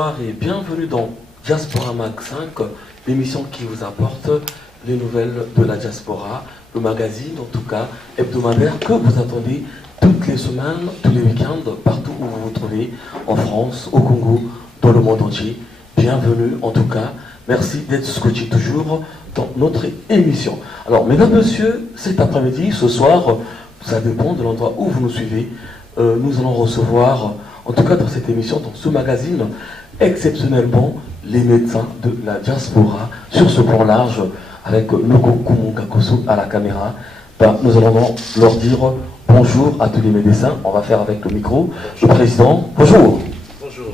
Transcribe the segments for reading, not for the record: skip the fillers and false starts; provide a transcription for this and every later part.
bonsoir et bienvenue dans Diaspora Mag 5, l'émission qui vous apporte les nouvelles de la diaspora, le magazine en tout cas hebdomadaire que vous attendez toutes les semaines, tous les week-ends, partout où vous vous trouvez, en France, au Congo, dans le monde entier. Bienvenue en tout cas, merci d'être scotché toujours dans notre émission. Alors mesdames, messieurs, cet après-midi, ce soir, ça dépend de l'endroit où vous nous suivez, nous allons recevoir, en tout cas dans cette émission, dans ce magazine, exceptionnellement les médecins de la diaspora sur ce plan large avec Logo Kumungakoso à la caméra. Nous allons leur dire bonjour à tous les médecins. On va faire avec le micro. Le président, bonjour. Bonjour.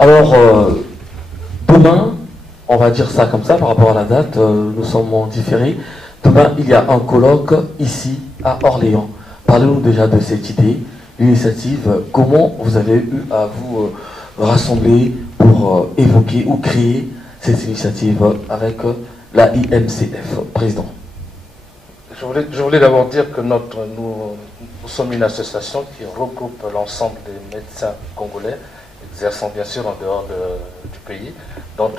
Alors, demain, on va dire ça comme ça par rapport à la date, nous sommes en différé. Demain, il y a un colloque ici à Orléans. Parlez-nous déjà de cette idée, l'initiative, comment vous avez eu à vous rassembler pour évoquer ou créer cette initiative avec la IMCF, président. Je voulais d'abord dire que nous sommes une association qui regroupe l'ensemble des médecins congolais, exerçant bien sûr en dehors du pays, dont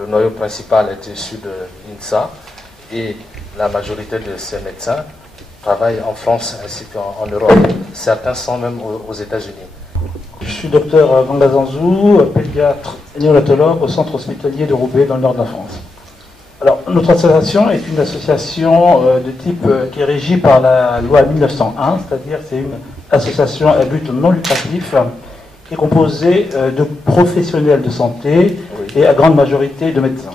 le noyau principal est issu de l'INSA, et la majorité de ces médecins travaillent en France ainsi qu'en Europe. Certains sont même aux États-Unis. Je suis docteur Gangazanzou, pédiatre et néonatologue au centre hospitalier de Roubaix dans le nord de la France. Alors, notre association est une association de type qui est régie par la loi 1901, c'est-à-dire c'est une association à but non lucratif qui est composée de professionnels de santé et à grande majorité de médecins.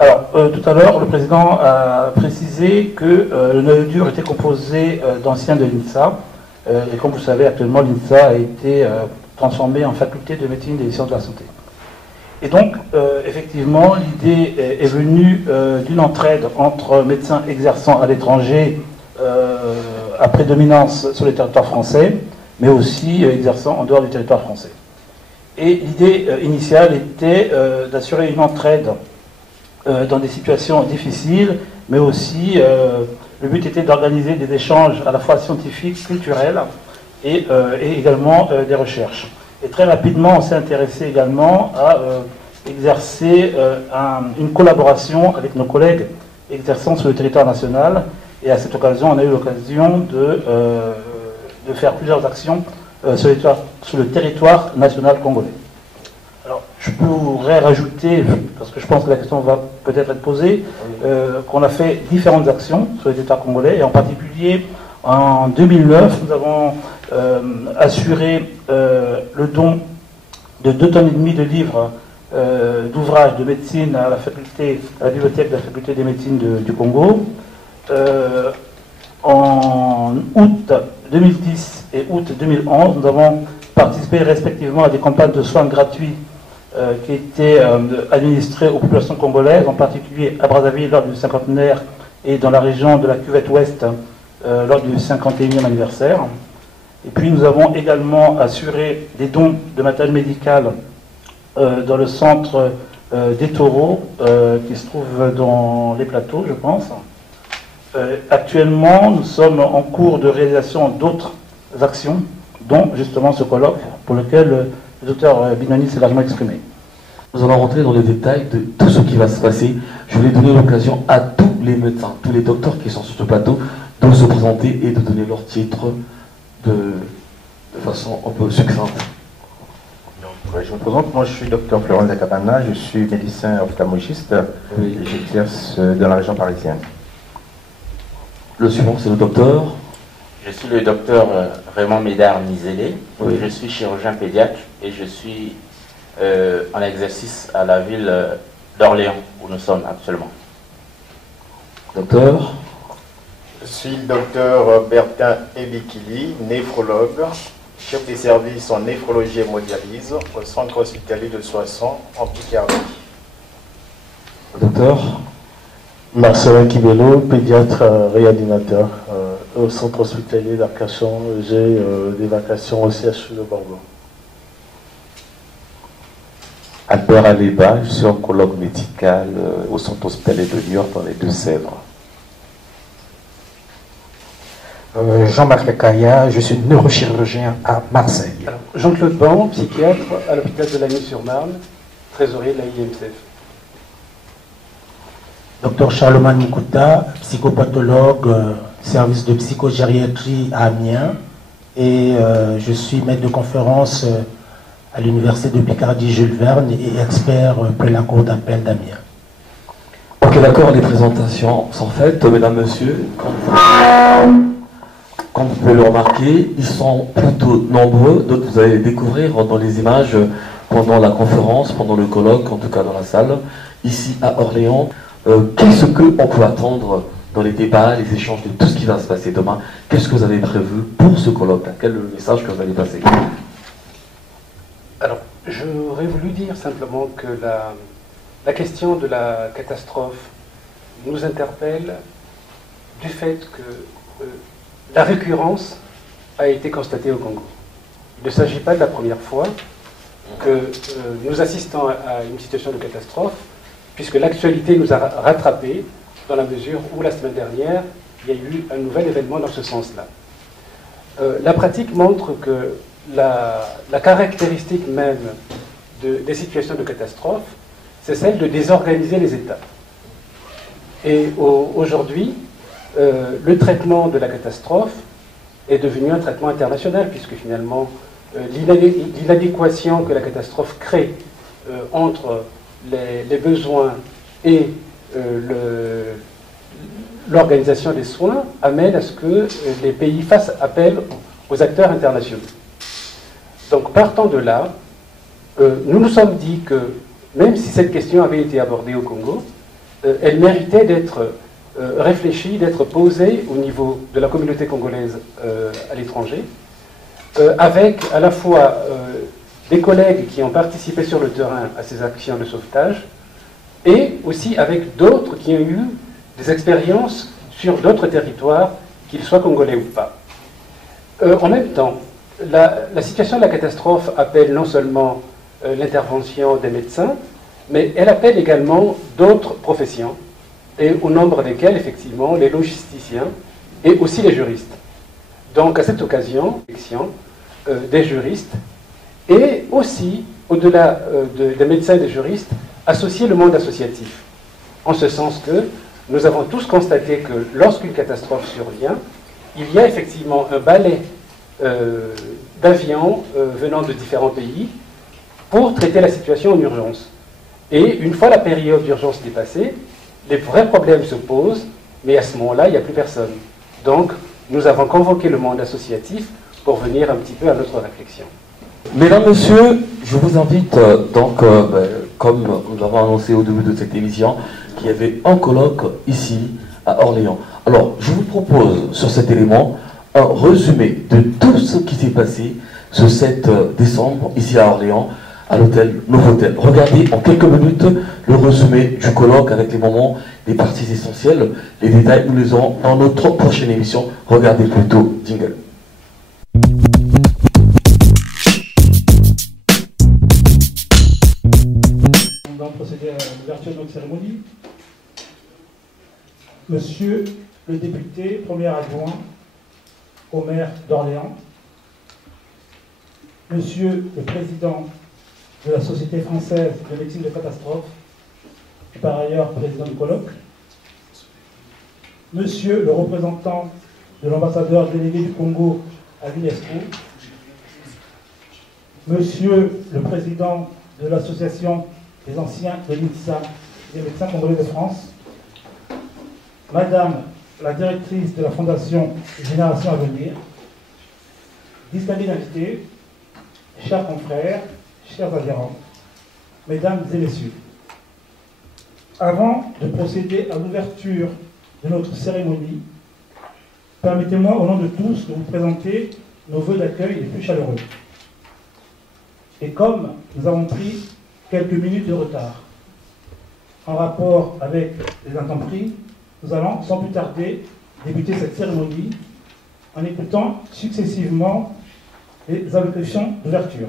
Alors, tout à l'heure, le président a précisé que le noyau dur était composé d'anciens de l'INSA. Et comme vous le savez, actuellement, l'INSA a été transformée en faculté de médecine et des sciences de la santé. Et donc, effectivement, l'idée est venue d'une entraide entre médecins exerçant à l'étranger à prédominance sur les territoires français, mais aussi exerçant en dehors du territoire français. Et l'idée initiale était d'assurer une entraide dans des situations difficiles, mais aussi le but était d'organiser des échanges à la fois scientifiques, culturels et également des recherches. Et très rapidement, on s'est intéressé également à exercer une collaboration avec nos collègues exerçant sur le territoire national. Et à cette occasion, on a eu l'occasion de faire plusieurs actions sur le territoire national congolais. Alors, je pourrais rajouter, parce que je pense que la question va peut-être être posée, qu'on a fait différentes actions sur le territoire congolais, et en particulier en 2009, nous avons assuré le don de 2,5 tonnes de livres d'ouvrages de médecine à la bibliothèque de la faculté des médecines du Congo. En août 2010 et août 2011, nous avons participé respectivement à des campagnes de soins gratuits qui étaient administrées aux populations congolaises, en particulier à Brazzaville lors du cinquantenaire et dans la région de la Cuvette Ouest lors du 51e anniversaire. Et puis nous avons également assuré des dons de matériel médical dans le centre des Taureaux, qui se trouve dans les plateaux, je pense. Actuellement, nous sommes en cours de réalisation d'autres actions, dont justement ce colloque, pour lequel le docteur Binoni s'est largement exprimé. Nous allons rentrer dans les détails de tout ce qui va se passer. Je voulais donner l'occasion à tous les médecins, tous les docteurs qui sont sur ce plateau, de se présenter et de donner leur titre de façon un peu succincte. Je me présente, moi je suis docteur Florence Zakabana, je suis médecin ophtalmologiste et j'exerce dans la région parisienne. Le suivant, c'est le docteur. Je suis le docteur Raymond Médard Nizélé, je suis chirurgien pédiatre et je suis en exercice à la ville d'Orléans, où nous sommes actuellement. Docteur. Je suis le docteur Bertin Ebikili, néphrologue, chef des services en néphrologie et hémodialyse au centre hospitalier de Soissons en Picardie. Docteur Marcelin Kibelo, pédiatre réanimateur au centre hospitalier d'Arcachon. J'ai des vacations au CHU de Bordeaux. Albert Aléba, je suis oncologue médical au centre hospitalier de Niort dans les Deux-Sèvres. Jean-Marc Akaya, je suis neurochirurgien à Marseille. Jean-Claude Ban, psychiatre à l'hôpital de Lagny-sur-Marne, trésorier de la IMCF. Docteur Charlemagne Moukuta, psychopathologue, service de psychogériatrie à Amiens, et je suis maître de conférence à l'université de Picardie Jules Verne et expert près la cour d'appel d'Amiens. Ok, d'accord, les présentations sont faites, mesdames, messieurs. Comme vous pouvez le remarquer, ils sont plutôt nombreux, d'autres vous allez les découvrir dans les images pendant la conférence, pendant le colloque, en tout cas dans la salle, ici à Orléans. Qu'est-ce qu'on peut attendre dans les débats, les échanges de tout ce qui va se passer demain? Qu'est-ce que vous avez prévu pour ce colloque? Quel est le message que vous allez passer? Alors, j'aurais voulu dire simplement que la question de la catastrophe nous interpelle du fait que la récurrence a été constatée au Congo. Il ne s'agit pas de la première fois que nous assistons à une situation de catastrophe, puisque l'actualité nous a rattrapés dans la mesure où la semaine dernière, il y a eu un nouvel événement dans ce sens-là. La pratique montre que la caractéristique même des situations de catastrophe, c'est celle de désorganiser les États. Et aujourd'hui, le traitement de la catastrophe est devenu un traitement international, puisque finalement, l'inadéquation que la catastrophe crée entre les besoins et l'organisation des soins amène à ce que les pays fassent appel aux acteurs internationaux. Donc partant de là, nous nous sommes dit que même si cette question avait été abordée au Congo, elle méritait d'être réfléchie, d'être posée au niveau de la communauté congolaise à l'étranger, avec à la fois des collègues qui ont participé sur le terrain à ces actions de sauvetage, et aussi avec d'autres qui ont eu des expériences sur d'autres territoires, qu'ils soient congolais ou pas. En même temps, la situation de la catastrophe appelle non seulement l'intervention des médecins, mais elle appelle également d'autres professions, et au nombre desquelles, effectivement, les logisticiens et aussi les juristes. Donc, à cette occasion, des juristes, et aussi, au-delà des médecins et des juristes, associer le monde associatif. En ce sens que nous avons tous constaté que lorsqu'une catastrophe survient, il y a effectivement un balai d'avions venant de différents pays pour traiter la situation en urgence. Et une fois la période d'urgence dépassée, les vrais problèmes se posent, mais à ce moment-là, il n'y a plus personne. Donc, nous avons convoqué le monde associatif pour venir un petit peu à notre réflexion. Mesdames, Messieurs, je vous invite, comme nous avons annoncé au début de cette émission, qu'il y avait un colloque ici à Orléans. Alors, je vous propose sur cet élément un résumé de tout ce qui s'est passé ce 7 décembre ici à Orléans, à l'hôtel Novotel. Regardez en quelques minutes le résumé du colloque avec les moments, les parties essentielles, les détails, nous les aurons dans notre prochaine émission. Regardez plutôt, jingle. On va procéder à l'ouverture de notre cérémonie. Monsieur le député, premier adjoint au maire d'Orléans, Monsieur le président de la Société française de médecine de catastrophe, et par ailleurs président du colloque, Monsieur le représentant de l'ambassadeur délégué du Congo à l'UNESCO, Monsieur le président de l'association des anciens de l'INSA, des médecins congolais de France, Madame la directrice de la Fondation Génération à venir, distingués invités, chers confrères, chers adhérents, mesdames et messieurs, avant de procéder à l'ouverture de notre cérémonie, permettez-moi au nom de tous de vous présenter nos vœux d'accueil les plus chaleureux. Et comme nous avons pris quelques minutes de retard en rapport avec les intempéries, nous allons sans plus tarder débuter cette cérémonie en écoutant successivement les allocutions d'ouverture.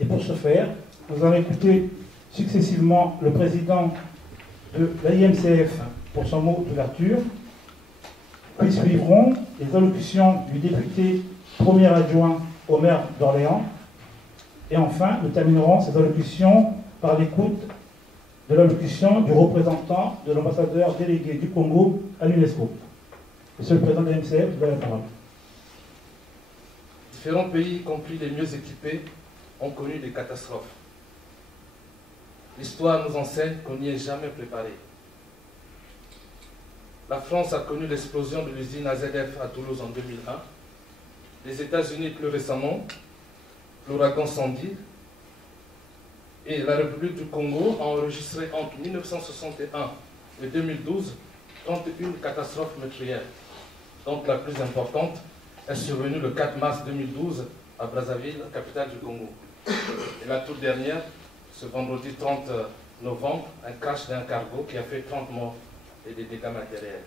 Et pour ce faire, nous allons écouter successivement le président de l'IMCF pour son mot d'ouverture, Puis suivront les allocutions du député premier adjoint au maire d'Orléans. Et enfin, nous terminerons ces allocutions par l'écoute de l'allocution du représentant de l'ambassadeur délégué du Congo à l'UNESCO. Monsieur le Président de l'AMCF, vous avez la parole. Différents pays, y compris les mieux équipés, ont connu des catastrophes. L'histoire nous enseigne qu'on n'y est jamais préparé. La France a connu l'explosion de l'usine AZF à Toulouse en 2001. Les États-Unis plus récemment, l'ouragan Sandy. Et la République du Congo a enregistré entre 1961 et 2012 31 catastrophes meurtrières. Donc la plus importante est survenue le 4 mars 2012 à Brazzaville, capitale du Congo. Et la toute dernière, ce vendredi 30 novembre, un crash d'un cargo qui a fait 30 morts et des dégâts matériels.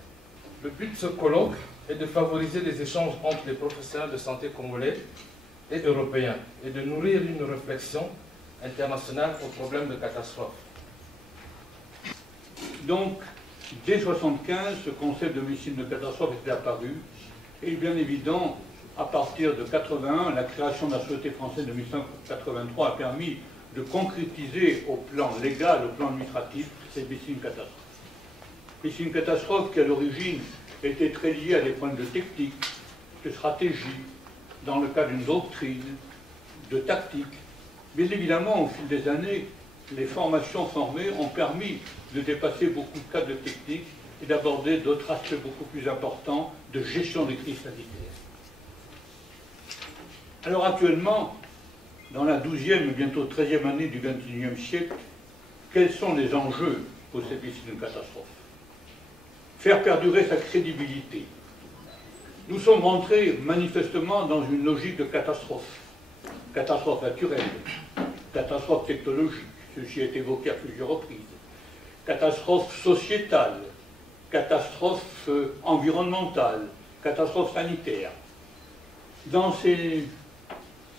Le but de ce colloque est de favoriser les échanges entre les professionnels de santé congolais et européens et de nourrir une réflexion internationale aux problèmes de catastrophe. Donc, dès 1975, ce concept de médecine de catastrophe était apparu, et bien évident, à partir de 1981, la création de la Société française de 1983 a permis de concrétiser au plan légal, au plan administratif, cette médecine catastrophe. Médecine catastrophe qui, à l'origine, était très liée à des problèmes de technique, de stratégie, dans le cadre d'une doctrine, de tactique. Bien évidemment, au fil des années, les formations formées ont permis de dépasser beaucoup de cas de technique et d'aborder d'autres aspects beaucoup plus importants de gestion des crises sanitaires. Alors actuellement, dans la 12e et bientôt 13e année du XXIe siècle, quels sont les enjeux pour cette médecine de catastrophe? Faire perdurer sa crédibilité. Nous sommes rentrés manifestement dans une logique de catastrophe. Catastrophe naturelle, catastrophe technologique, ceci a été évoqué à plusieurs reprises, catastrophe sociétale, catastrophe environnementale, catastrophe sanitaire. Dans ces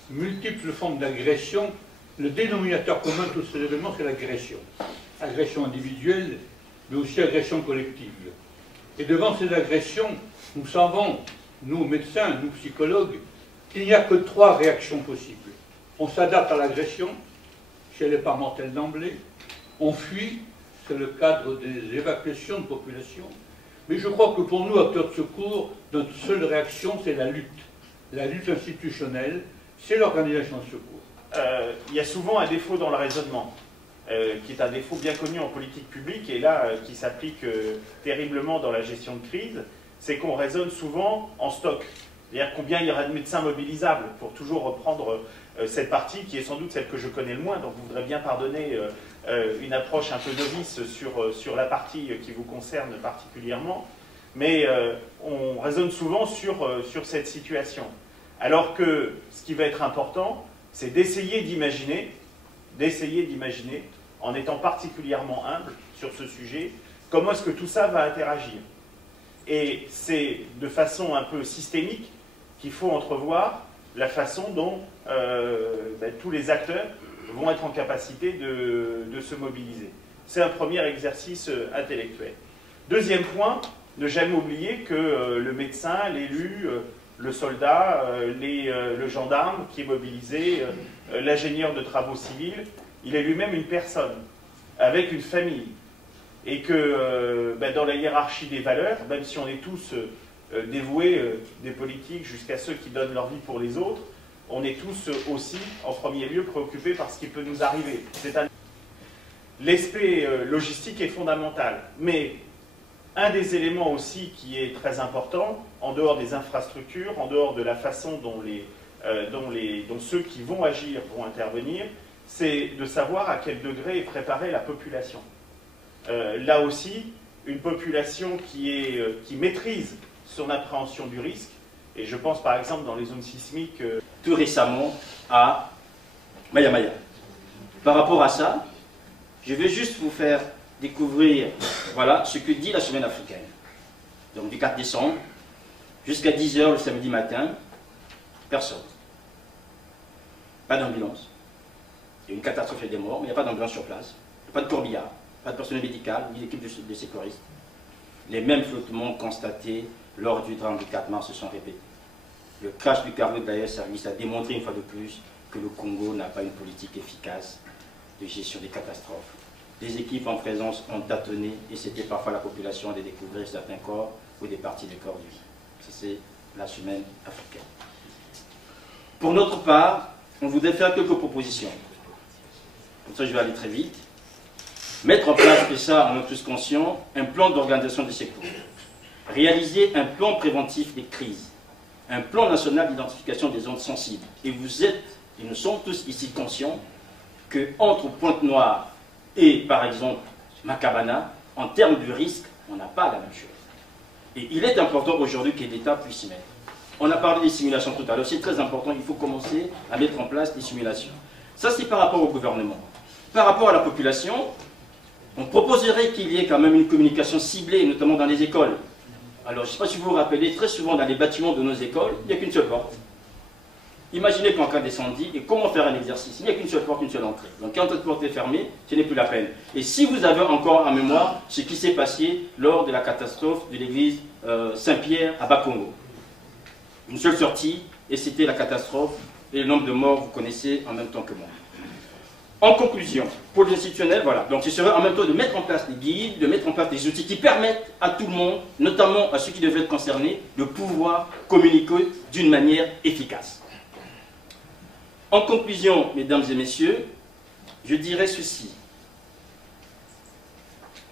multiples formes d'agression, le dénominateur commun de tous ces événements, c'est l'agression. Agression individuelle, mais aussi agression collective. Et devant ces agressions, nous savons, nous médecins, nous psychologues, qu'il n'y a que 3 réactions possibles. On s'adapte à l'agression, si elle n'est pas mortelle d'emblée. On fuit, c'est le cadre des évacuations de population. Mais je crois que pour nous, acteurs de secours, notre seule réaction, c'est la lutte. La lutte institutionnelle, c'est l'organisation de secours. Il y a souvent un défaut dans le raisonnement, qui est un défaut bien connu en politique publique, et là, qui s'applique terriblement dans la gestion de crise, c'est qu'on raisonne souvent en stock. C'est-à-dire combien il y aura de médecins mobilisables, pour toujours reprendre cette partie qui est sans doute celle que je connais le moins, donc vous voudrez bien pardonner une approche un peu novice sur la partie qui vous concerne particulièrement, mais on raisonne souvent sur cette situation. Alors que ce qui va être important, c'est d'essayer d'imaginer, en étant particulièrement humble sur ce sujet, comment est-ce que tout ça va interagir. Et c'est de façon un peu systémique qu'il faut entrevoir la façon dont tous les acteurs vont être en capacité de se mobiliser. C'est un premier exercice intellectuel. Deuxième point, ne jamais oublier que le médecin, l'élu, le soldat, le gendarme qui est mobilisé, l'ingénieur de travaux civils, il est lui-même une personne, avec une famille. Et que dans la hiérarchie des valeurs, même si on est tous dévoués des politiques jusqu'à ceux qui donnent leur vie pour les autres, on est tous aussi, en premier lieu, préoccupés par ce qui peut nous arriver. L'aspect logistique est fondamental, mais un des éléments aussi qui est très important, en dehors des infrastructures, en dehors de la façon dont ceux qui vont agir vont intervenir, c'est de savoir à quel degré est préparée la population. Là aussi, une population qui maîtrise son appréhension du risque, et je pense par exemple dans les zones sismiques... Tout récemment à Maya Maya. Par rapport à ça, je vais juste vous faire découvrir voilà, ce que dit la semaine africaine. Donc du 4 décembre jusqu'à 10 h le samedi matin, personne. Pas d'ambulance. Il y a une catastrophe, il y a des morts, mais il n'y a pas d'ambulance sur place. Il n'y a pas de corbillard, pas de personnel médical, ni d'équipe de sécuristes. Les mêmes flottements constatés lors du drame du 4 mars se sont répétés. Le crash du cargo d'Air Service a démontré une fois de plus que le Congo n'a pas une politique efficace de gestion des catastrophes. Les équipes en présence ont tâtonné et c'était parfois la population de découvrir certains corps ou des parties du corps du vie. C'est la semaine africaine. Pour notre part, on voudrait faire quelques propositions. Pour ça, je vais aller très vite. Mettre en place, et ça, on est tous conscients, un plan d'organisation des secours. Réaliser un plan préventif des crises. Un plan national d'identification des zones sensibles. Et vous êtes, et nous sommes tous ici conscients, qu'entre Pointe-Noire et, par exemple, Makabana, en termes de risque, on n'a pas la même chose. Et il est important aujourd'hui que l'État puisse s'y mettre. On a parlé des simulations tout à l'heure, c'est très important, il faut commencer à mettre en place des simulations. Ça, c'est par rapport au gouvernement. Par rapport à la population, on proposerait qu'il y ait quand même une communication ciblée, notamment dans les écoles. Alors, je ne sais pas si vous vous rappelez, très souvent dans les bâtiments de nos écoles, il n'y a qu'une seule porte. Imaginez qu'en cas d'incendie, et comment faire un exercice? Il n'y a qu'une seule porte, une seule entrée. Donc quand cette porte est fermée, ce n'est plus la peine. Et si vous avez encore en mémoire ce qui s'est passé lors de la catastrophe de l'église Saint-Pierre à Bakongo. Une seule sortie, et c'était la catastrophe, et le nombre de morts, vous connaissez en même temps que moi. En conclusion, pour l'institutionnel, voilà. Donc ce serait en même temps de mettre en place des guides, de mettre en place des outils qui permettent à tout le monde, notamment à ceux qui devaient être concernés, de pouvoir communiquer d'une manière efficace. En conclusion, mesdames et messieurs, je dirais ceci.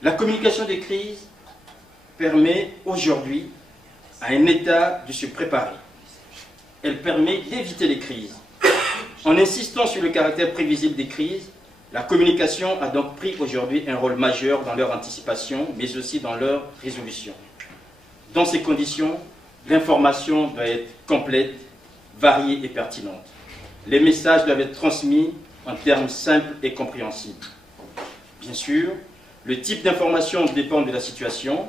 La communication des crises permet aujourd'hui à un État de se préparer. Elle permet d'éviter les crises. En insistant sur le caractère prévisible des crises, la communication a donc pris aujourd'hui un rôle majeur dans leur anticipation, mais aussi dans leur résolution. Dans ces conditions, l'information doit être complète, variée et pertinente. Les messages doivent être transmis en termes simples et compréhensibles. Bien sûr, le type d'information dépend de la situation.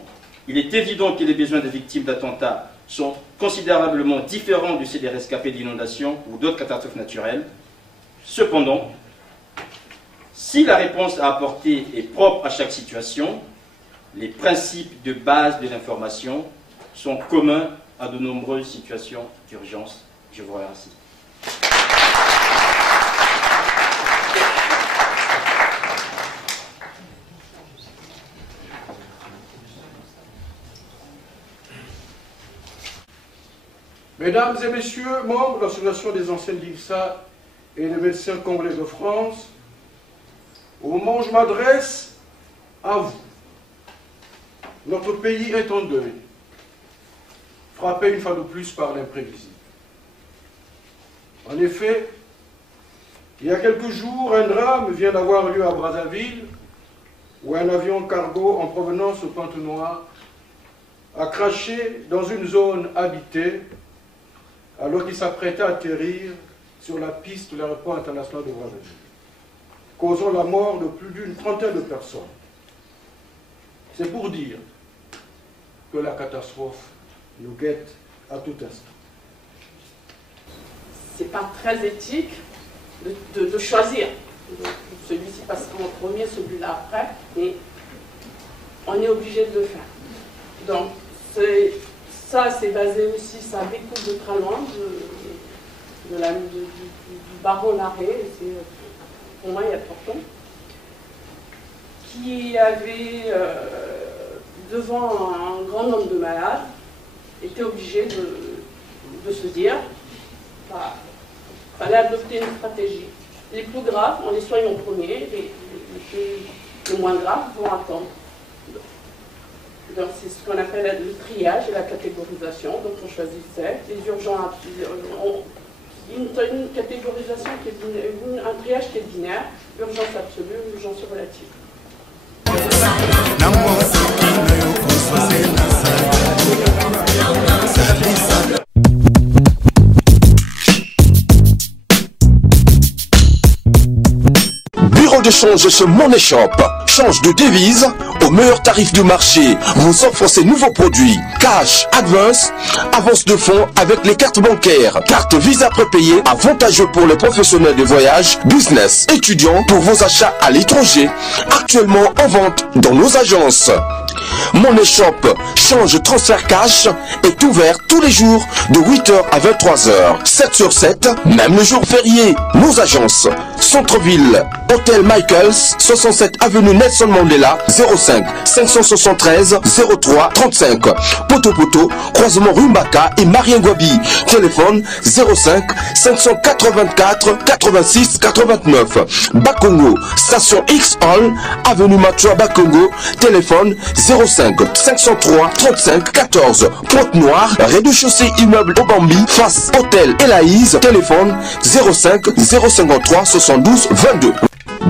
Il est évident que les besoins des victimes d'attentats sont considérablement différents de ceux des rescapés d'inondations ou d'autres catastrophes naturelles. Cependant, si la réponse à apporter est propre à chaque situation, les principes de base de l'information sont communs à de nombreuses situations d'urgence. Je vous remercie. Mesdames et messieurs, membres de l'Association des anciens de l'INSA et des médecins congolais de France, au moment où je m'adresse à vous, notre pays est en deuil, frappé une fois de plus par l'imprévisible. En effet, il y a quelques jours, un drame vient d'avoir lieu à Brazzaville, où un avion cargo en provenance de Pointe-Noire a craché dans une zone habitée alors qu'il s'apprêtait à atterrir sur la piste de l'aéroport international de Brazzaville, causant la mort de plus d'une trentaine de personnes. C'est pour dire que la catastrophe nous guette à tout instant. C'est pas très éthique de choisir. Celui-ci passera en premier, celui-là après, et on est obligé de le faire. Donc, ça, c'est basé aussi, ça découle de très loin du baron Larrey, c'est pour moi il y a Porton, qui avait, devant un grand nombre de malades, était obligé de se dire qu'il fallait adopter une stratégie. Les plus graves, on les soigne en premier, les moins graves vont attendre. Donc c'est ce qu'on appelle le triage et la catégorisation. Donc on choisissait les urgences, une catégorisation qui est un triage qui est binaire, urgence absolue, urgence relative. Bureau de change chez Money Shop. Change de devise au meilleur tarif du marché. Vous offre ces nouveaux produits. Cash, advance, avance de fonds avec les cartes bancaires. Carte Visa prépayée, avantageux pour les professionnels de voyage, business, étudiants pour vos achats à l'étranger. Actuellement en vente dans nos agences. Money Shop, change transfert cash, est ouvert tous les jours de 8h à 23h, 7 sur 7, même le jour férié. Nos agences, Centre-Ville, Hôtel Michaels, 67 avenue Nelson Mandela, 05 573 03 35. Poto, croisement Rumbaka et Mariengwabi. Téléphone 05 584 86 89. Bakongo, station X Hall, avenue Matua Bakongo. Téléphone 05 503 35 14. Pointe-Noire, rez-de-chaussée immeuble Obambi, face Hôtel Elaïse. Téléphone 05 053 72 22.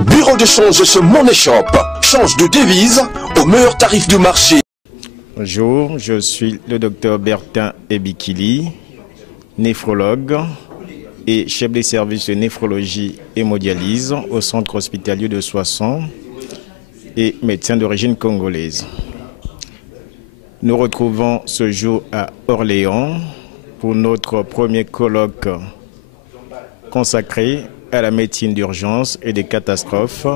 Bureau de change chez Money Shop. Change de devise au meilleur tarif du marché. Bonjour, je suis le docteur Bertin Ebikili, néphrologue et chef des services de néphrologie et hémodialyse au centre hospitalier de Soissons et médecin d'origine congolaise. Nous retrouvons ce jour à Orléans pour notre premier colloque consacré à la médecine d'urgence et des catastrophes,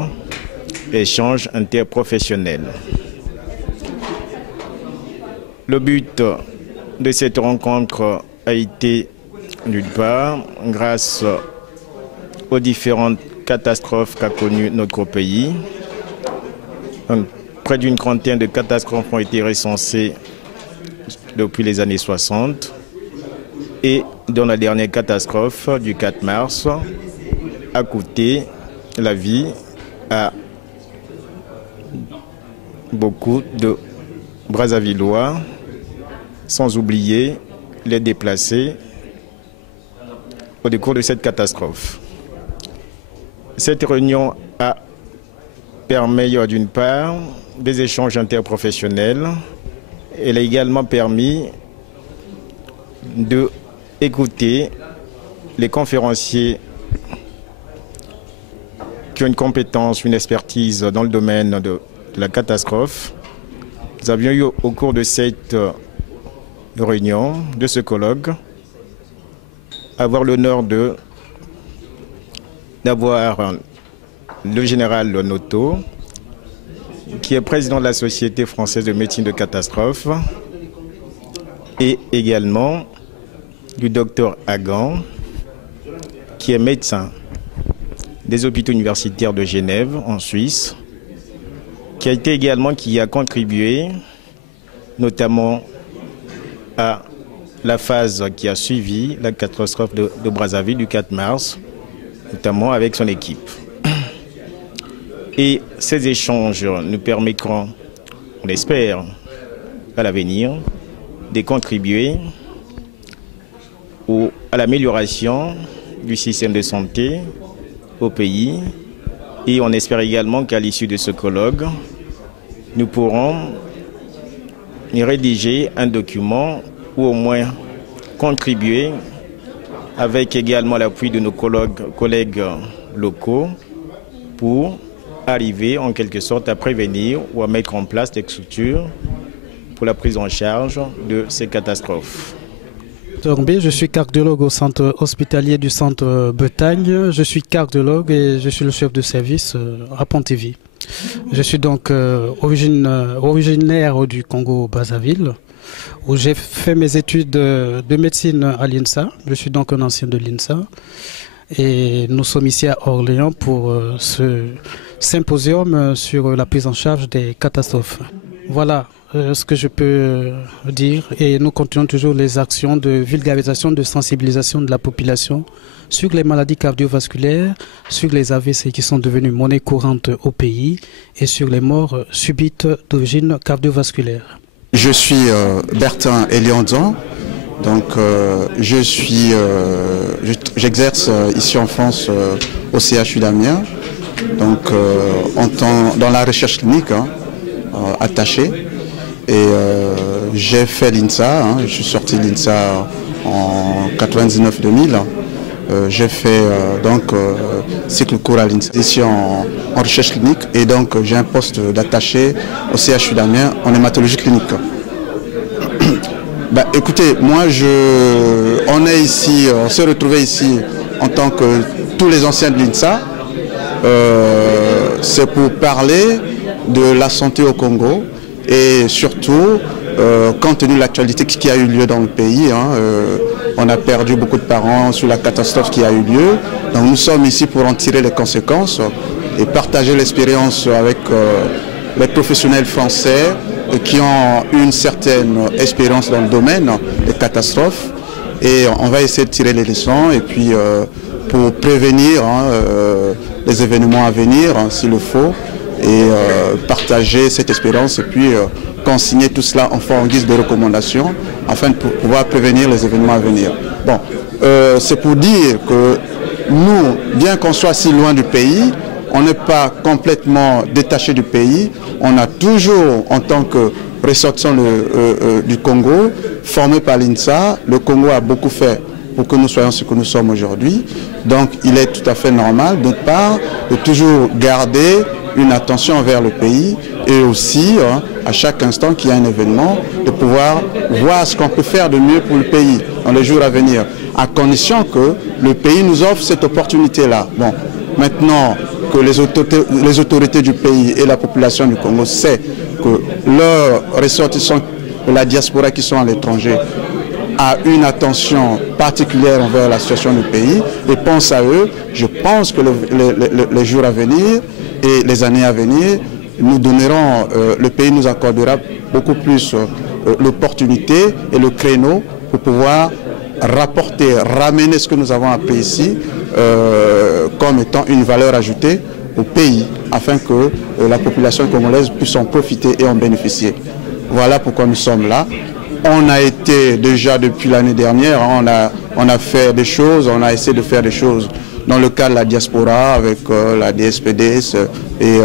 échange interprofessionnel. Le but de cette rencontre a été, d'une part, grâce aux différentes catastrophes qu'a connues notre pays. Près d'une trentaine de catastrophes ont été recensées depuis les années 60 et dans la dernière catastrophe du 4 mars a coûté la vie à beaucoup de Brazzavillois, sans oublier les déplacés au décours de cette catastrophe. Cette réunion a permis d'une part des échanges interprofessionnels. Elle a également permis d'écouter les conférenciers qui ont une compétence, une expertise dans le domaine de la catastrophe. Nous avions eu au cours de cette réunion, de ce colloque, avoir l'honneur d'avoir le général Noto, qui est président de la Société française de médecine de catastrophe, et également du docteur Hagan, qui est médecin des hôpitaux universitaires de Genève, en Suisse, qui a contribué notamment à la phase qui a suivi la catastrophe de Brazzaville du 4 mars, notamment avec son équipe. Et ces échanges nous permettront, on l'espère, à l'avenir, de contribuer à l'amélioration du système de santé au pays. Et on espère également qu'à l'issue de ce colloque, nous pourrons rédiger un document ou au moins contribuer avec également l'appui de nos collègues locaux pour arriver en quelque sorte à prévenir ou à mettre en place des structures pour la prise en charge de ces catastrophes. Je suis cardiologue au centre hospitalier du centre Bretagne. Je suis cardiologue et je suis le chef de service à Pontivy. Je suis donc originaire du Congo-Brazzaville, où j'ai fait mes études de médecine à l'INSA. Je suis donc un ancien de l'INSA. Et nous sommes ici à Orléans pour ce symposium sur la prise en charge des catastrophes. Voilà ce que je peux dire. Et nous continuons toujours les actions de vulgarisation, de sensibilisation de la population sur les maladies cardiovasculaires, sur les AVC qui sont devenus monnaie courante au pays et sur les morts subites d'origine cardiovasculaire. Je suis Bertin Eliandan, donc j'exerce ici en France au CHU d'Amiens, donc dans la recherche clinique attachée. Et j'ai fait l'INSA, je suis sorti de l'INSA en 99-2000. J'ai fait cycle court à l'INSA ici en recherche clinique et donc j'ai un poste d'attaché au CHU d'Amiens en hématologie clinique. Écoutez, moi on s'est retrouvés ici en tant que tous les anciens de l'INSA. C'est pour parler de la santé au Congo. Et surtout, compte tenu de l'actualité qui a eu lieu dans le pays, on a perdu beaucoup de parents sur la catastrophe qui a eu lieu. Donc nous sommes ici pour en tirer les conséquences et partager l'expérience avec les professionnels français qui ont une certaine expérience dans le domaine des catastrophes. Et on va essayer de tirer les leçons et puis pour prévenir les événements à venir, s'il le faut, et partager cette expérience et puis consigner tout cela en guise de recommandation afin de pouvoir prévenir les événements à venir. Bon, c'est pour dire que nous, bien qu'on soit si loin du pays, on n'est pas complètement détaché du pays. On a toujours, en tant que ressortissant du Congo, formé par l'INSA, le Congo a beaucoup fait pour que nous soyons ce que nous sommes aujourd'hui. Donc il est tout à fait normal, d'autre part, de toujours garder une attention envers le pays et aussi, à chaque instant qu'il y a un événement, de pouvoir voir ce qu'on peut faire de mieux pour le pays dans les jours à venir, à condition que le pays nous offre cette opportunité-là. Bon, maintenant que les autorités du pays et la population du Congo savent que leurs ressortissants de la diaspora qui sont à l'étranger a une attention particulière envers la situation du pays et pense à eux, je pense que les jours à venir et les années à venir, nous donnerons, le pays nous accordera beaucoup plus l'opportunité et le créneau pour pouvoir ramener ce que nous avons appris ici comme étant une valeur ajoutée au pays, afin que la population congolaise puisse en profiter et en bénéficier. Voilà pourquoi nous sommes là. On a été déjà depuis l'année dernière, on a fait des choses, on a essayé de faire des choses dans le cadre de la diaspora avec la DSPDS et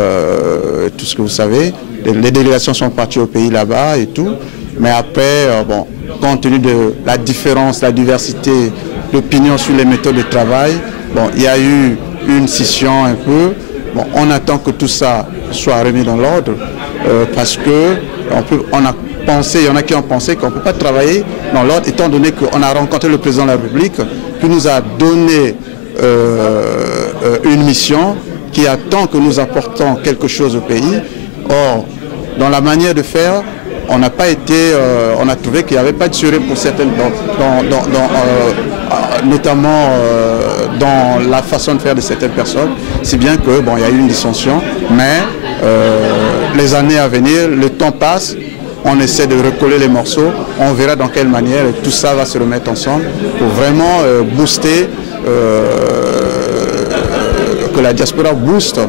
tout ce que vous savez. Les délégations sont parties au pays là-bas et tout. Mais après, bon, compte tenu de la différence, la diversité d'opinions sur les méthodes de travail, bon, il y a eu une scission un peu. Bon, on attend que tout ça soit remis dans l'ordre parce que on a pensé, il y en a qui ont pensé qu'on ne peut pas travailler dans l'ordre étant donné qu'on a rencontré le président de la République qui nous a donné une mission qui attend que nous apportons quelque chose au pays. Or, dans la manière de faire, on n'a pas été, on a trouvé qu'il n'y avait pas de durée pour certaines, notamment dans la façon de faire de certaines personnes, si bien que bon, il y a eu une dissension, mais les années à venir, le temps passe, on essaie de recoller les morceaux, on verra dans quelle manière et tout ça va se remettre ensemble pour vraiment booster, que la diaspora booste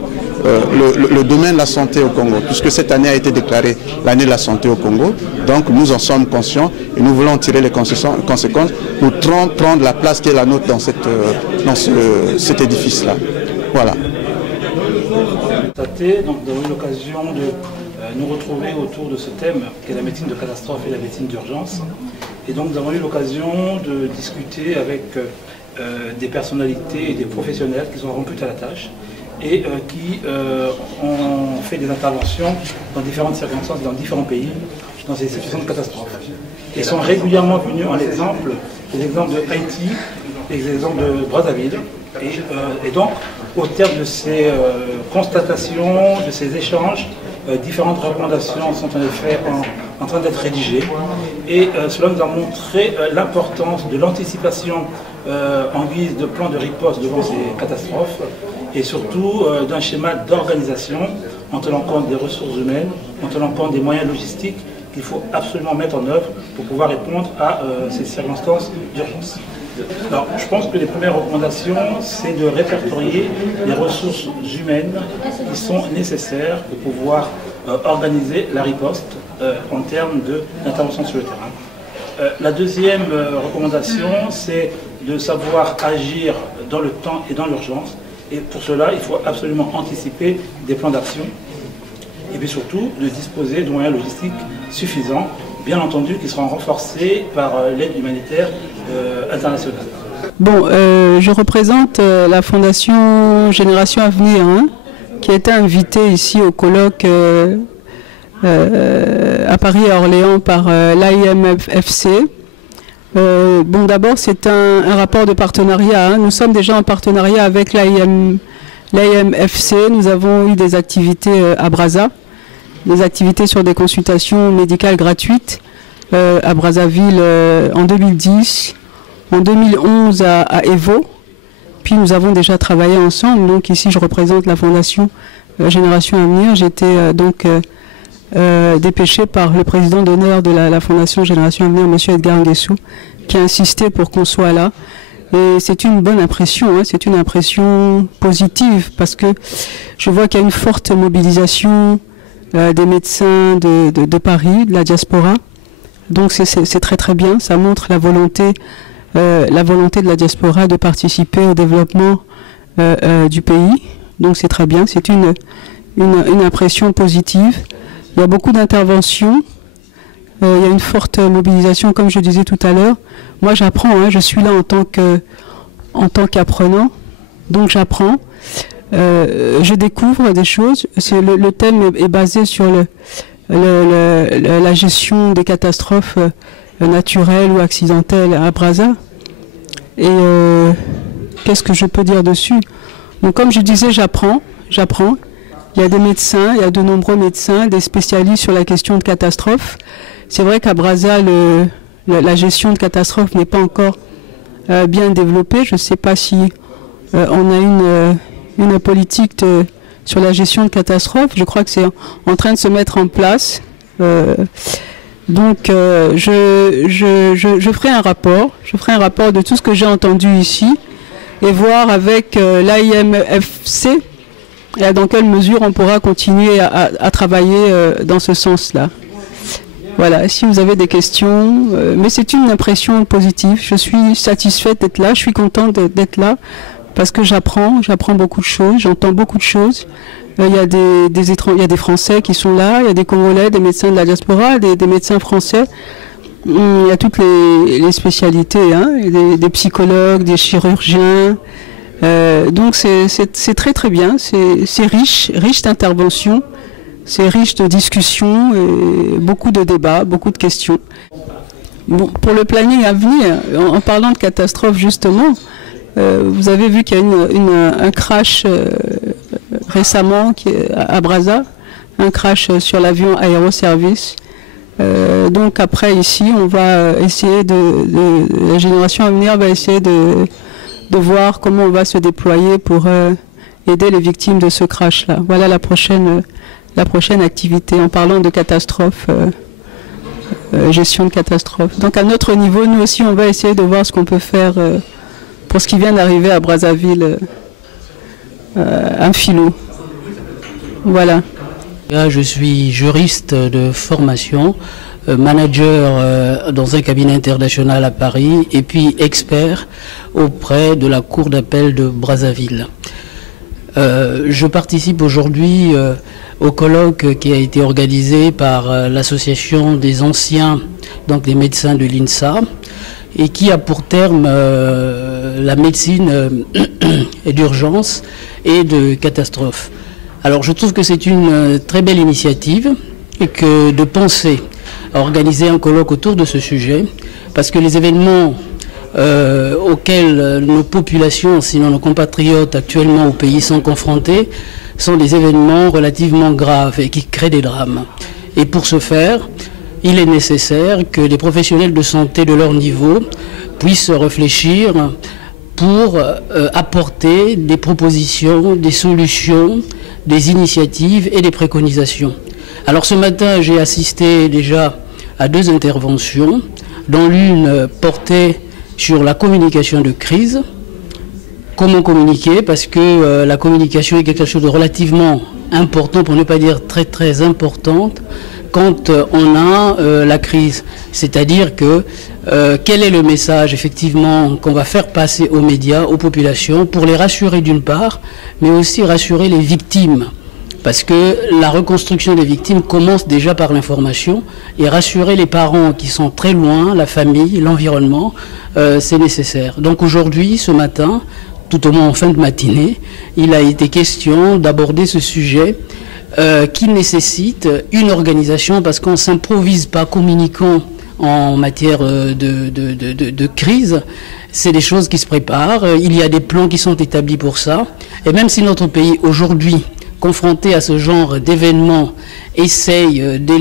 le domaine de la santé au Congo, puisque cette année a été déclarée l'année de la santé au Congo. Donc nous en sommes conscients et nous voulons tirer les conséquences pour prendre la place qui est la nôtre dans cet édifice-là. Voilà. Donc nous avons eu l'occasion de nous retrouver autour de ce thème qui est la médecine de catastrophe et la médecine d'urgence. Et donc nous avons eu l'occasion de discuter avec des personnalités et des professionnels qui sont rompus à la tâche et qui ont fait des interventions dans différentes circonstances, dans différents pays, dans ces situations de catastrophe. Ils sont régulièrement venus en exemple, les exemples de Haïti, les exemples de Brazzaville. Et donc, au terme de ces constatations, de ces échanges, différentes recommandations sont en effet en train d'être rédigées. Et cela nous a montré l'importance de l'anticipation en guise de plan de riposte devant ces catastrophes et surtout d'un schéma d'organisation en tenant compte des ressources humaines, en tenant compte des moyens logistiques qu'il faut absolument mettre en œuvre pour pouvoir répondre à ces circonstances d'urgence. Alors, je pense que les premières recommandations, c'est de répertorier les ressources humaines qui sont nécessaires pour pouvoir organiser la riposte en termes d'intervention sur le terrain. La deuxième recommandation, c'est de savoir agir dans le temps et dans l'urgence. Et pour cela, il faut absolument anticiper des plans d'action et puis surtout de disposer de moyens logistiques suffisants, bien entendu, qui seront renforcés par l'aide humanitaire internationale. Bon, je représente la Fondation Génération Avenir, qui a été invitée ici au colloque à Paris et à Orléans par l'AIMFC. Bon, d'abord, c'est un rapport de partenariat. Nous sommes déjà en partenariat avec l'AIMFC. Nous avons eu des activités à Brazza. des activités sur des consultations médicales gratuites à Brazzaville en 2010, en 2011 à Evo. Puis nous avons déjà travaillé ensemble. Donc ici, je représente la Fondation Génération Avenir. J'étais donc dépêché par le président d'honneur de la Fondation Génération Avenir, M. Edgar Nguessou, qui a insisté pour qu'on soit là. Et c'est une bonne impression, hein, c'est une impression positive, parce que je vois qu'il y a une forte mobilisation des médecins de Paris, de la diaspora. Donc c'est très très bien, ça montre la volonté de la diaspora de participer au développement du pays. Donc c'est très bien, c'est une impression positive. Il y a beaucoup d'interventions, il y a une forte mobilisation, comme je disais tout à l'heure. Moi j'apprends, hein, je suis là en tant qu'apprenant, donc j'apprends, je découvre des choses. Le thème est basé sur la gestion des catastrophes naturelles ou accidentelles à Brazza. Et qu'est-ce que je peux dire dessus? Donc comme je disais, j'apprends. Il y a des médecins, il y a de nombreux médecins, des spécialistes sur la question de catastrophes. C'est vrai qu'à Brazza, la gestion de catastrophes n'est pas encore bien développée. Je ne sais pas si on a une politique sur la gestion de catastrophes. Je crois que c'est en train de se mettre en place. Donc je ferai un rapport. Je ferai un rapport de tout ce que j'ai entendu ici et voir avec l'AIMFC dans quelle mesure on pourra continuer à travailler dans ce sens-là. Voilà, si vous avez des questions, mais c'est une impression positive. Je suis satisfaite d'être là, je suis contente d'être là parce que j'apprends beaucoup de choses, j'entends beaucoup de choses. Il y a des Français qui sont là, il y a des Congolais, des médecins de la diaspora, des médecins français. Il y a toutes les spécialités, hein, des psychologues, des chirurgiens. Donc c'est très très bien, c'est riche d'interventions, c'est riche de discussions, et beaucoup de débats, beaucoup de questions. Bon, pour le planning à venir, en parlant de catastrophe justement, vous avez vu qu'il y a un crash récemment à Brazza, un crash sur l'avion Aéroservice. Donc après ici, on va essayer la génération à venir va essayer de voir comment on va se déployer pour aider les victimes de ce crash-là. Voilà la prochaine activité en parlant de catastrophe, gestion de catastrophe. Donc à notre niveau, nous aussi, on va essayer de voir ce qu'on peut faire pour ce qui vient d'arriver à Brazzaville, un philo. Voilà. Je suis juriste de formation, manager dans un cabinet international à Paris et puis expert auprès de la Cour d'appel de Brazzaville. Je participe aujourd'hui au colloque qui a été organisé par l'association des anciens, donc des médecins de l'INSA, et qui a pour terme la médecine d'urgence et de catastrophe. Alors je trouve que c'est une très belle initiative et que de penser à organiser un colloque autour de ce sujet, parce que les événements auxquels nos populations, sinon nos compatriotes actuellement au pays sont confrontés, sont des événements relativement graves et qui créent des drames. Et pour ce faire, il est nécessaire que les professionnels de santé de leur niveau puissent réfléchir pour apporter des propositions, des solutions, des initiatives et des préconisations. Alors ce matin, j'ai assisté déjà à 2 interventions, dont l'une portait sur la communication de crise. Comment communiquer? Parce que la communication est quelque chose de relativement important, pour ne pas dire très très importante, quand on a la crise. C'est-à-dire que quel est le message effectivement qu'on va faire passer aux médias, aux populations, pour les rassurer d'une part, mais aussi rassurer les victimes. Parce que la reconstruction des victimes commence déjà par l'information, et rassurer les parents qui sont très loin, la famille, l'environnement, c'est nécessaire. Donc aujourd'hui, ce matin, tout au moins en fin de matinée, il a été question d'aborder ce sujet qui nécessite une organisation, parce qu'on ne s'improvise pas communicant en matière de crise. C'est des choses qui se préparent, il y a des plans qui sont établis pour ça. Et même si notre pays aujourd'hui confrontés à ce genre d'événements, essayent de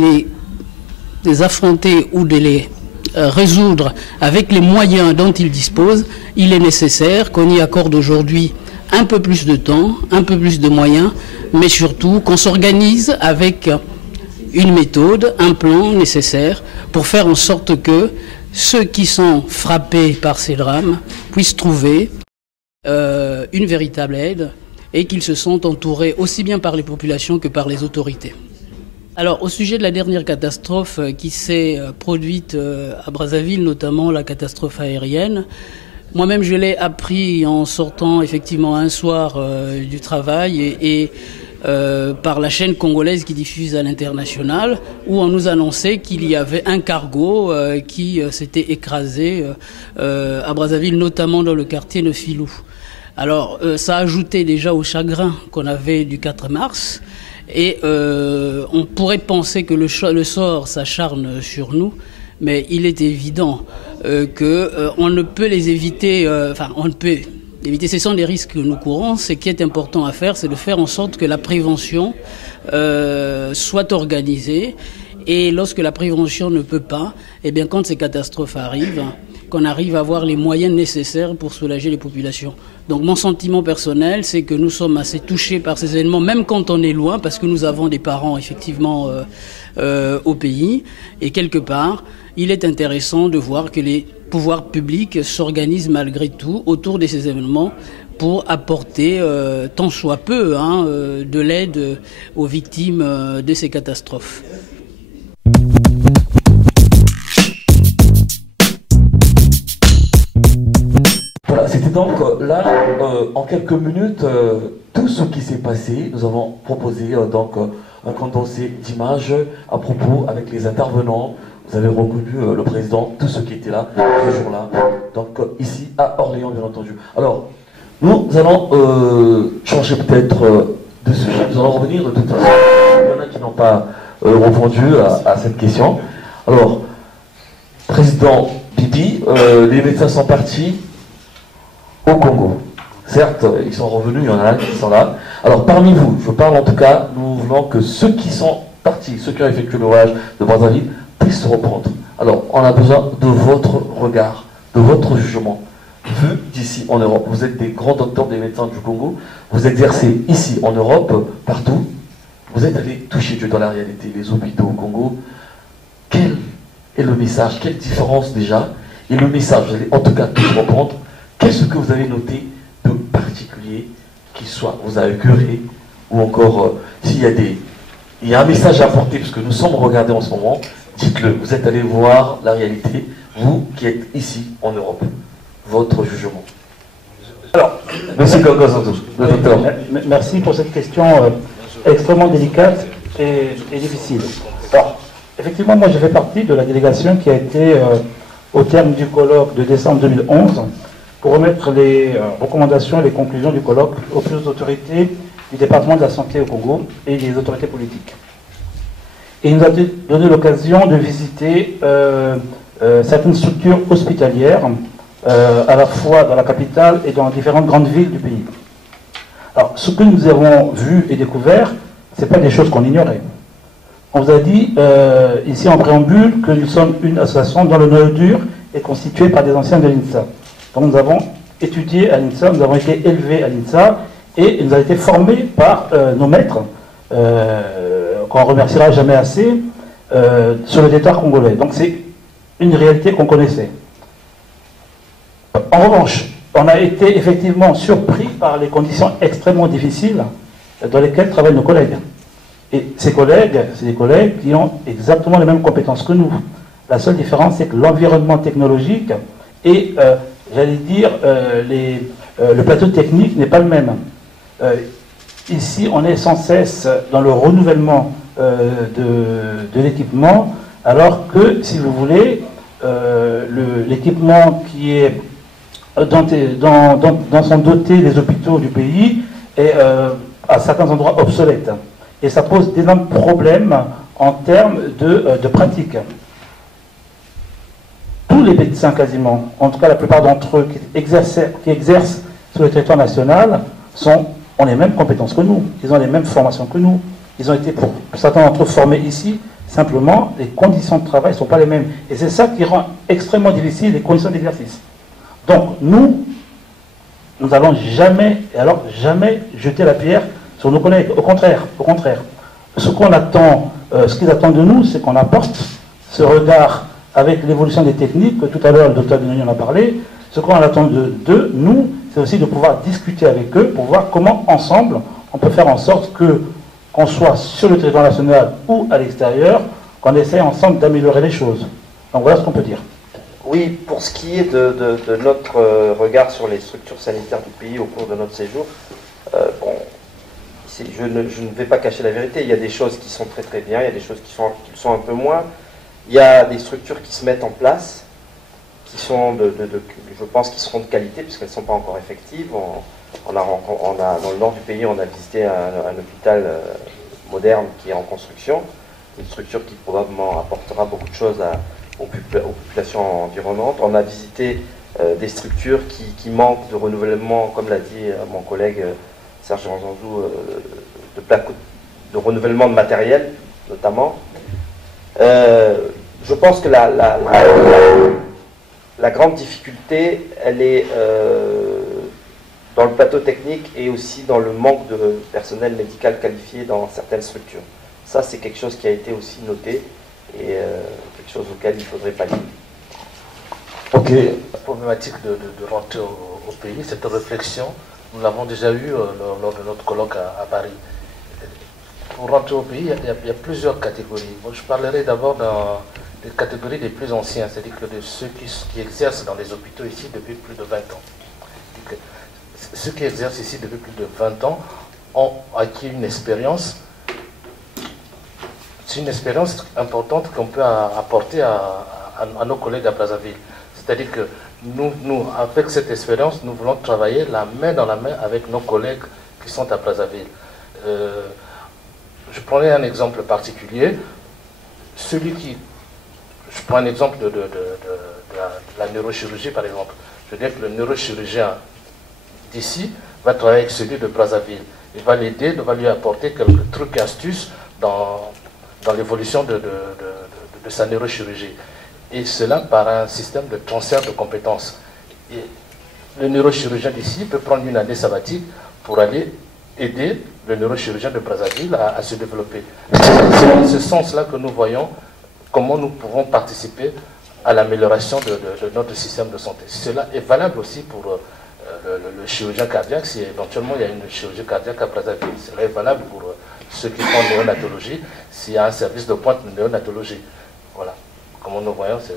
les affronter ou de les résoudre avec les moyens dont ils disposent, il est nécessaire qu'on y accorde aujourd'hui un peu plus de temps, un peu plus de moyens, mais surtout qu'on s'organise avec une méthode, un plan nécessaire pour faire en sorte que ceux qui sont frappés par ces drames puissent trouver une véritable aide et qu'ils se sentent entourés aussi bien par les populations que par les autorités. Alors, au sujet de la dernière catastrophe qui s'est produite à Brazzaville, notamment la catastrophe aérienne, moi-même je l'ai appris en sortant effectivement un soir du travail et par la chaîne congolaise qui diffuse à l'international, où on nous annonçait qu'il y avait un cargo qui s'était écrasé à Brazzaville, notamment dans le quartier de Filou. Alors, ça ajoutait déjà au chagrin qu'on avait du 4 mars, et on pourrait penser que le sort s'acharne sur nous, mais il est évident qu'on ne peut les éviter, on ne peut éviter, ce sont des risques que nous courons. Ce qui est important à faire, c'est de faire en sorte que la prévention soit organisée, et lorsque la prévention ne peut pas, eh bien quand ces catastrophes arrivent, qu'on arrive à avoir les moyens nécessaires pour soulager les populations. Donc mon sentiment personnel, c'est que nous sommes assez touchés par ces événements, même quand on est loin, parce que nous avons des parents effectivement au pays. Et quelque part, il est intéressant de voir que les pouvoirs publics s'organisent malgré tout autour de ces événements pour apporter, tant soit peu, de l'aide aux victimes de ces catastrophes. Voilà, c'était donc là, en quelques minutes, tout ce qui s'est passé. Nous avons proposé donc un condensé d'images à propos avec les intervenants. Vous avez reconnu le président, tous ceux qui étaient là, ce jour-là. Donc ici à Orléans, bien entendu. Alors, nous allons changer peut-être de sujet. Nous allons revenir de toute façon. Il y en a qui n'ont pas répondu à cette question. Alors, président Bibi, les médecins sont partis au Congo. Certes, ils sont revenus, il y en a qui sont là. Alors, parmi vous, je parle en tout cas, nous voulons que ceux qui sont partis, ceux qui ont effectué le voyage de Brazzaville, puissent se reprendre. Alors, on a besoin de votre regard, de votre jugement. Vu d'ici en Europe, vous êtes des grands docteurs des médecins du Congo, vous exercez ici en Europe, partout, vous êtes allés toucher Dieu dans la réalité, les hôpitaux au Congo. Quel est le message? Quelle différence déjà? Et le message, vous allez en tout cas tous reprendre. Qu'est-ce que vous avez noté de particulier qui soit vous a écœuré, ou encore s'il y a un message à apporter, parce que nous sommes regardés en ce moment, dites-le. Vous êtes allés voir la réalité, vous qui êtes ici en Europe. Votre jugement. Alors, Monsieur Gogozandou, le docteur. Merci pour cette question extrêmement délicate et difficile. Alors, effectivement, moi, je fais partie de la délégation qui a été, au terme du colloque de décembre 2011, pour remettre les recommandations et les conclusions du colloque aux plus autorités du département de la santé au Congo et les autorités politiques. Et il nous a donné l'occasion de visiter certaines structures hospitalières, à la fois dans la capitale et dans différentes grandes villes du pays. Alors, ce que nous avons vu et découvert, ce n'est pas des choses qu'on ignorait. On vous a dit, ici en préambule, que nous sommes une association dont le noyau dur est constitué par des anciens de l'INSA. Donc nous avons étudié à l'INSA, nous avons été élevés à l'INSA, et nous avons été formés par nos maîtres, qu'on remerciera jamais assez, sur le territoire congolais. Donc c'est une réalité qu'on connaissait. En revanche, on a été effectivement surpris par les conditions extrêmement difficiles dans lesquelles travaillent nos collègues. Et ces collègues, c'est des collègues qui ont exactement les mêmes compétences que nous. La seule différence, c'est que l'environnement technologique et, j'allais dire, le plateau technique n'est pas le même. Ici, on est sans cesse dans le renouvellement de l'équipement, alors que, si vous voulez, l'équipement qui est dans son doté des hôpitaux du pays est à certains endroits obsolète. Et ça pose d'énormes problèmes en termes de pratique. Tous les médecins quasiment, en tout cas la plupart d'entre eux qui exercent sur le territoire national, sont ont les mêmes compétences que nous, ils ont les mêmes formations que nous. Ils ont été, pour certains d'entre eux, formés ici. Simplement, les conditions de travail ne sont pas les mêmes. Et c'est ça qui rend extrêmement difficile les conditions d'exercice. Donc, nous n'allons jamais, et alors jamais, jeter la pierre sur nos collègues. Au contraire. Ce qu'on attend, ce qu'ils attendent de nous, c'est qu'on apporte ce regard avec l'évolution des techniques, que tout à l'heure le docteur Binoni en a parlé. Ce qu'on attend de nous, c'est aussi de pouvoir discuter avec eux pour voir comment, ensemble, on peut faire en sorte que, qu'on soit sur le territoire national ou à l'extérieur, qu'on essaie ensemble d'améliorer les choses. Donc voilà ce qu'on peut dire. Oui, pour ce qui est de notre regard sur les structures sanitaires du pays au cours de notre séjour, bon, je ne vais pas cacher la vérité, il y a des choses qui sont très très bien, il y a des choses qui sont un peu moins. Il y a des structures qui se mettent en place, qui sont je pense qu'ils seront de qualité, puisqu'elles ne sont pas encore effectives. Dans le nord du pays, on a visité un hôpital moderne qui est en construction, une structure qui probablement apportera beaucoup de choses aux populations environnantes. On a visité des structures qui manquent de renouvellement, comme l'a dit mon collègue Serge Ranzanzou, de renouvellement de matériel, notamment. Je pense que la grande difficulté, elle est dans le plateau technique et aussi dans le manque de personnel médical qualifié dans certaines structures. Ça, c'est quelque chose qui a été aussi noté et quelque chose auquel il faudrait pallier. Ok, la problématique de rentrer au pays, cette réflexion, nous l'avons déjà eue lors de notre colloque à Paris. Pour rentrer au pays, il y a plusieurs catégories. Moi, je parlerai d'abord des catégories les plus anciens, c'est-à-dire que de ceux qui exercent dans les hôpitaux ici depuis plus de 20 ans. Ceux qui exercent ici depuis plus de 20 ans ont acquis une expérience. C'est une expérience importante qu'on peut apporter à nos collègues à Brazzaville. C'est-à-dire que nous, avec cette expérience, nous voulons travailler la main dans la main avec nos collègues qui sont à Brazzaville. Je prendrai un exemple particulier. Je prends un exemple de la neurochirurgie, par exemple. Je veux dire que le neurochirurgien d'ici va travailler avec celui de Brazzaville. Il va l'aider, il va lui apporter quelques trucs et astuces dans l'évolution de sa neurochirurgie. Et cela par un système de transfert de compétences. Et le neurochirurgien d'ici peut prendre une année sabbatique pour aller aider le neurochirurgien de Brazzaville à se développer. C'est dans ce sens-là que nous voyons comment nous pouvons participer à l'amélioration de notre système de santé. Cela est valable aussi pour le chirurgien cardiaque, si éventuellement il y a une chirurgie cardiaque à Brazzaville. Cela est valable pour ceux qui font néonatologie, s'il y a un service de pointe de néonatologie. Voilà. Comment nous voyons, c'est